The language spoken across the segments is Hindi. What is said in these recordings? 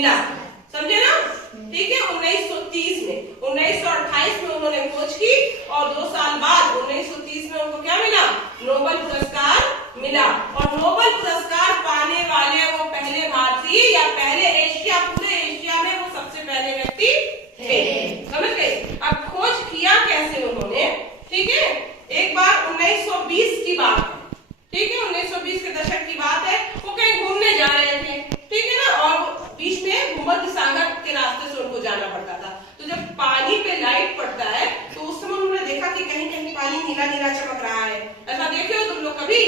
मिला, समझे ना? ठीक है, 1930 में, 1928 में उन्होंने खोज की और 2 साल बाद 1930 में उनको क्या मिला? नोबेल पुरस्कार मिला। और नोबेल पुरस्कार पाने वाले वो पहले भारतीय या पहले एशिया, पूरे एशिया में वो सबसे पहले व्यक्ति थे। समझ गए? अब खोज किया कैसे उन्होंने? ठीक है, एक बार 1920 की बात है, ठीक है, 1920 के दशक की बात है। वो कहीं घूमने जा रहे थे, ठीक है ना, और बीच में भूमध्य सागर के रास्ते से उनको जाना पड़ता था। तो जब पानी पे लाइट पड़ता है तो उस समय उन्होंने देखा कि कहीं कहीं पानी नीला नीला चमक रहा है। ऐसा देखे हो तुम लोग कभी?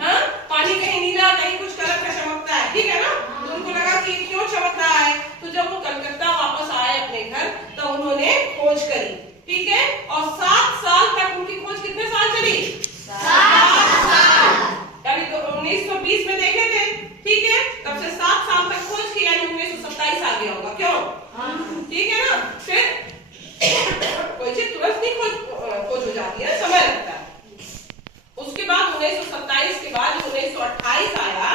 हाँ, पानी कहीं नीला, कहीं कुछ कलर का चमकता है, ठीक है ना? तो उनको लगा कि क्यों चमक रहा है। तो जब वो कलकत्ता वापस आए अपने घर तो उन्होंने खोज करी, ठीक है, और 7 साल तक उनकी खोज, कितने साल चली? 7 साल। यानी तो 1920 में देखे थे, ठीक है, तब से 7 साल तक खोज की, यानी 1927 आ गया होगा। क्यों? ठीक है ना? फिर कोई चीज तुरंत नहीं खोज हो जाती है, समय लगता है। उसके बाद 1927 के बाद 1928 आया,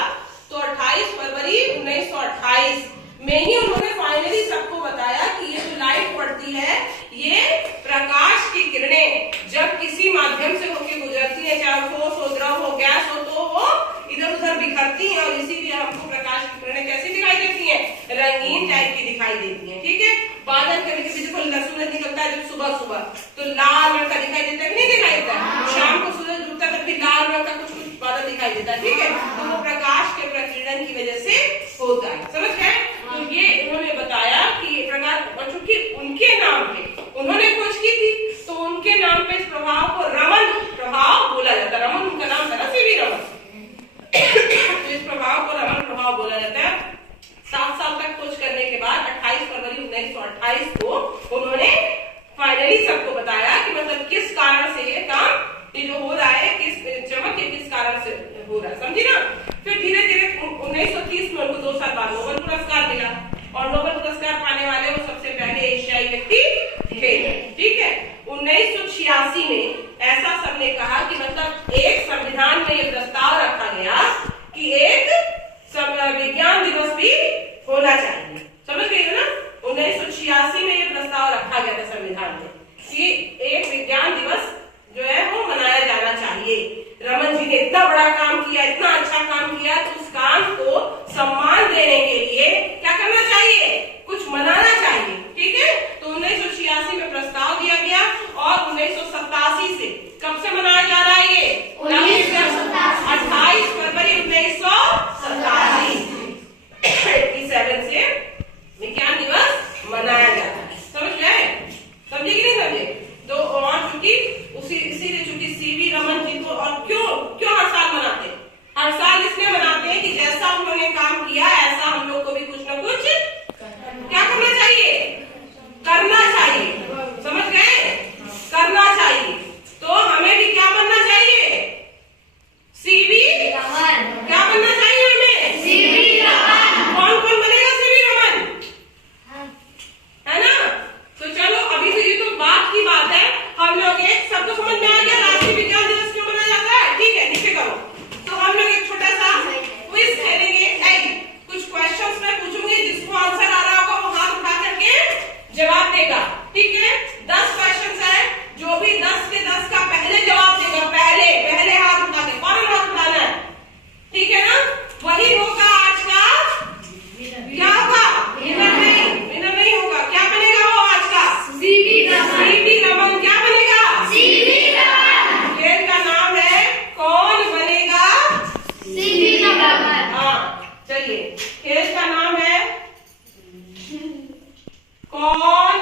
तो 28 फरवरी 1928 में ही उन्होंने फाइनली सबको बताया कि ये जो लाइट पड़ती है, ये प्रकाश की किरणें जब किसी माध्यम से होके गुजरती है, चाहे ठोस हो, द्रव हो, गैस हो, तो वो इधर उधर बिखरती हैं और इसीलिए हमको प्रकाश की किरणें कैसी दिखाई देती हैं? रंगीन टाइप की दिखाई देती हैं, ठीक है। बादल कभी कभी देखो सूरज निकलता है जब सुबह सुबह, तो लाल रंग का दिखाई देता है कि नहीं दिखाई देता है? शाम को सूरज डूबता है तब भी लाल रंग का कुछ कुछ बादल दिखाई देता है, ठीक है। तो वो प्रकाश के प्रकीर्णन की वजह से होता है, समझ गए? तो ये उन्होंने बताया कि प्रकाश, चूंकि उनके नाम पे उन्होंने खोज की थी, तो उनके नाम पे इस प्रभाव को रमन प्रभाव बोला जाता है। रमन उनका नाम था ना, सीवी रमन। तो इस प्रभाव को रमन प्रभाव बोला जाता है। 7 साल तक खोज करने के बाद 28 फरवरी 1928 को उन्होंने फाइनली सबको बताया कि मतलब किस कारण से ये काम ये जो हो रहा है, किस चमक के किस कारण से हो रहा है, समझी ना? फिर धीरे धीरे 1930 में उनको 2 साल बाद नोबेल पुरस्कार मिला और नोबेल पुरस्कार पाने वाले वो सबसे पहले एशियाई व्यक्ति थे, ठीक है। 1986 में ऐसा सबने कहा कि मतलब एक संविधान में ये प्रस्ताव रखा गया कि एक विज्ञान दिवस भी होना चाहिए, समझ गए ना? 1986 में ये प्रस्ताव रखा गया था संविधान में कि एक विज्ञान दिवस जो है वो मनाया जाना चाहिए। रमन जी ने इतना बड़ा काम किया, इतना अच्छा काम किया, तो उस काम को सम्मान देने के लिए क्या करना चाहिए? कुछ मनाना चाहिए, ठीक है। तो 1986 में प्रस्ताव दिया गया और 1987 से कब से मनाया जा रहा है ये? 28 फरवरी 1987 से विज्ञान दिवस मनाया जाता है, समझ गए? समझे कि नहीं समझे? तो और चूंकि इसीलिए चूंकि सीवी रमन जी को और क्यों हर साल मनाते हैं? हर साल इसलिए मनाते हैं कि जैसा उन्होंने काम किया ऐसा हम लोग को भी कुछ ना कुछ क्या करना चाहिए? करना चाहिए, समझ गए? करना चाहिए। तो हमें भी क्या बनना चाहिए? सीवी रमन। क्या बनना चाहिए हमें? सीवी रमन। कौन कौन बनेगा सीवी रमन? है ना? तो चलो अभी तो ये तो बात की बात है, हम लोग एक सबको समझ में आ गया राष्ट्रीय विज्ञान दिवस क्यों मनाया जाता है, ठीक है, नीचे करो। तो हम लोग एक छोटा सा क्विज खेलेंगे, कुछ क्वेश्चंस मैं पूछूंगी, जिसको आंसर आ रहा होगा वो हाथ उठा करके जवाब देगा, ठीक है। 10 क्वेश्चंस है, जो भी 10 के 10 का पहले जवाब देगा, पहले हाथ उठा के, फौरन हाथ उठाना है, ठीक है ना? वही होगा आज का क्या होगा? विनर नहीं होगा। क्या बनेगा वो आज का? सीवी रमन। क्या बनेगा? सीवी रमन। खेल का नाम है कौन बनेगा? सीवी रमन। हाँ चलिए, खेल का नाम है कौन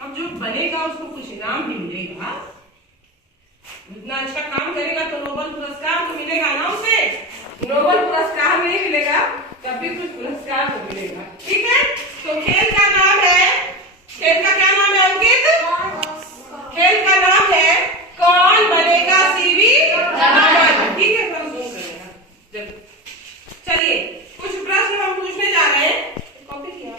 अब जो बनेगा उसको कुछ इनाम भी मिलेगा। इतना अच्छा काम करेगा तो नोबेल पुरस्कार तो मिलेगा ना उसे। नोबेल पुरस्कार नहीं मिलेगा, कभी कुछ पुरस्कार तो मिलेगा, ठीक है। तो खेल का नाम है, खेल का क्या नाम है अंकित? खेल का नाम है कौन बनेगा सीवी रमन, ठीक है। हम जूम करेगा। चलिए कुछ प्रश्न हम पूछने जा रहे हैं, कॉपी किया है,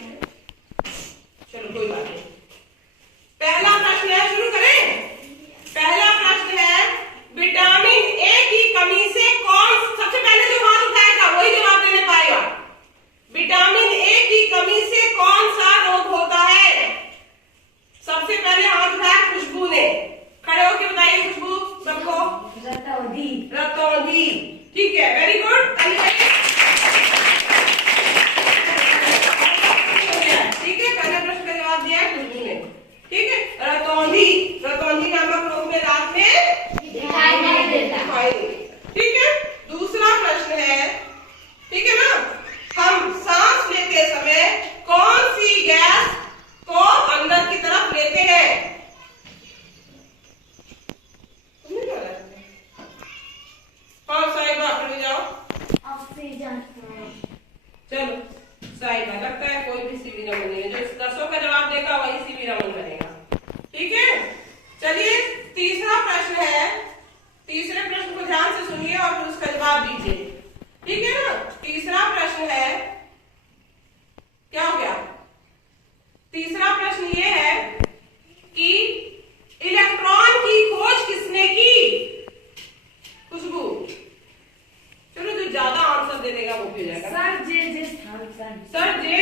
भी हो जाएगा। Sir J Thomson. Sir J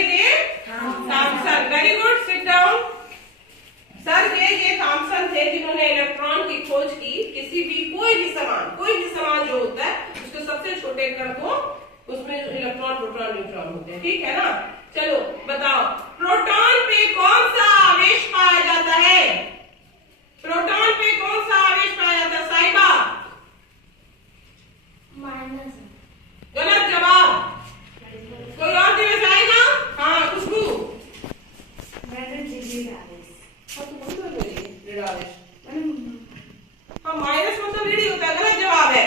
Thomson, very good, sit down. Sir J Thomson थे जिन्होंने इलेक्ट्रॉन की खोज की। किसी भी कोई भी सामान जो होता है उसके सबसे छोटे कण को, उसमें इलेक्ट्रॉन प्रोटॉन न्यूट्रॉन होते हैं, ठीक है ना। चलो बताओ, प्रोटॉन पे कौन सा आवेश पाया जाता है? प्रोटॉन पे कौन सा आवेश पाया जाता है साहिबा? माइनस। गलत जवाब। कोई और दिवस आएगा? हाँ खुशबू। हाँ माइनस मतलब ऋण होता है, गलत जवाब है।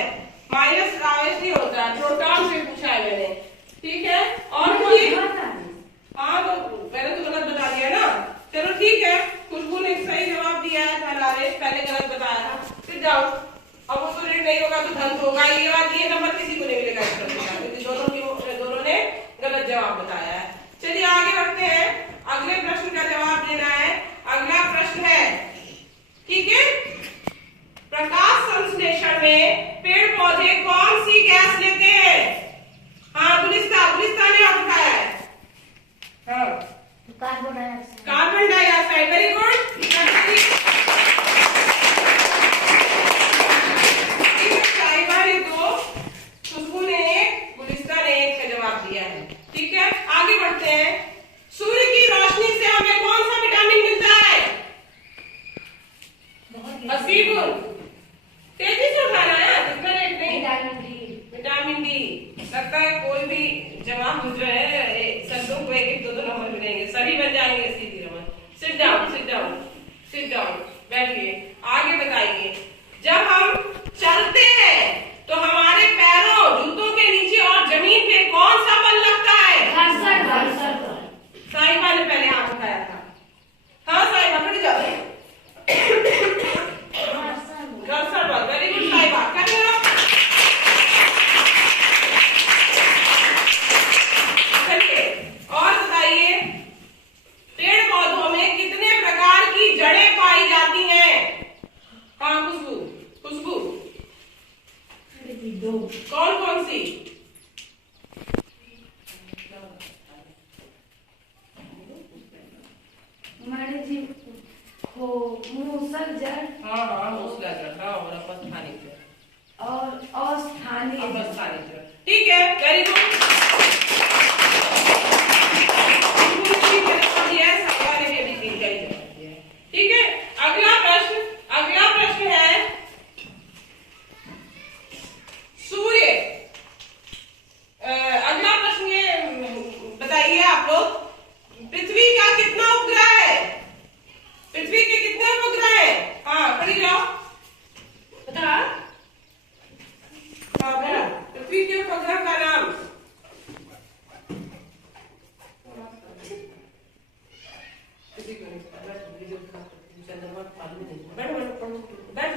माइनस आवेश नहीं होता है, प्रोटॉन से पूछा है मैंने, ठीक है। और कोई? हाँ तो मैंने तो गलत बता दिया ना। चलो ठीक है, खुशबू ने सही जवाब दिया है, धन आवेश पहले गलत बताया था। फिर जाओ, अब वो तो ऋण नहीं होगा तो धन होगा। ये बात, ये नंबर किसी को नहीं मिलेगा इस प्रश्न का, क्योंकि दोनों ने गलत जवाब बताया है। चलिए आगे बढ़ते हैं, अगले प्रश्न का जवाब देना है। अगला प्रश्न है, ठीक है, प्रकाश संश्लेषण में पेड़ पौधे कौन सी गैस लेते हैं? हाँ गुलिस्ता ने आप बताया है। हाँ कार्बन डाइऑक्साइड, वेरी गुड। साहिबा ने दो, खुशबू ने एक, गुलिस्ता ने एक का जवाब दिया है, ठीक है। आगे बढ़ते हैं, सूर्य की रोशनी से हमें कौन सा विटामिन मिलता है? 80 गुण। तेजी से उठाना है, इतना लेट नहीं। Vitamin D. लगता है कोई भी जवाब जो है शब्दों को एक दो नंबर मिलेंगे, सभी बन जाएंगे सीधी नंबर। सिट डाउन, बैठिए। आगे बताइए, जब हम चलते हैं तो हमारे पैरों, जूतों के नीचे और जमीन पे कौन सा बल लगता है? साहिबा ने पहले हाथ उठाया था। हाँ साहिबा खड़ी जाओ। घर्षण बल, वेरी गुड साहिबा, खड़ी जाओ। चलिए और बताइए, पेड़ पौधों में कितने प्रकार की जड़ें पाई जाती हैं? हाँ खुशबू कौन कौन सी? मूसल जड़। हाँ मूसला जड़, हाँ और अपस्थानिक जड़ और अस्थानिक जड़, ठीक है, वेरी गुड। ठीक है, अगला प्रश्न है, सूर्य, अगला प्रश्न ये बताइए आप लोग, पृथ्वी का कितना उपग्रह है? पृथ्वी के कितने उपग्रह है? हाँ खड़ी जाओ, बता। हाँ बोलो, पृथ्वी के उपग्रह का नाम। बैठ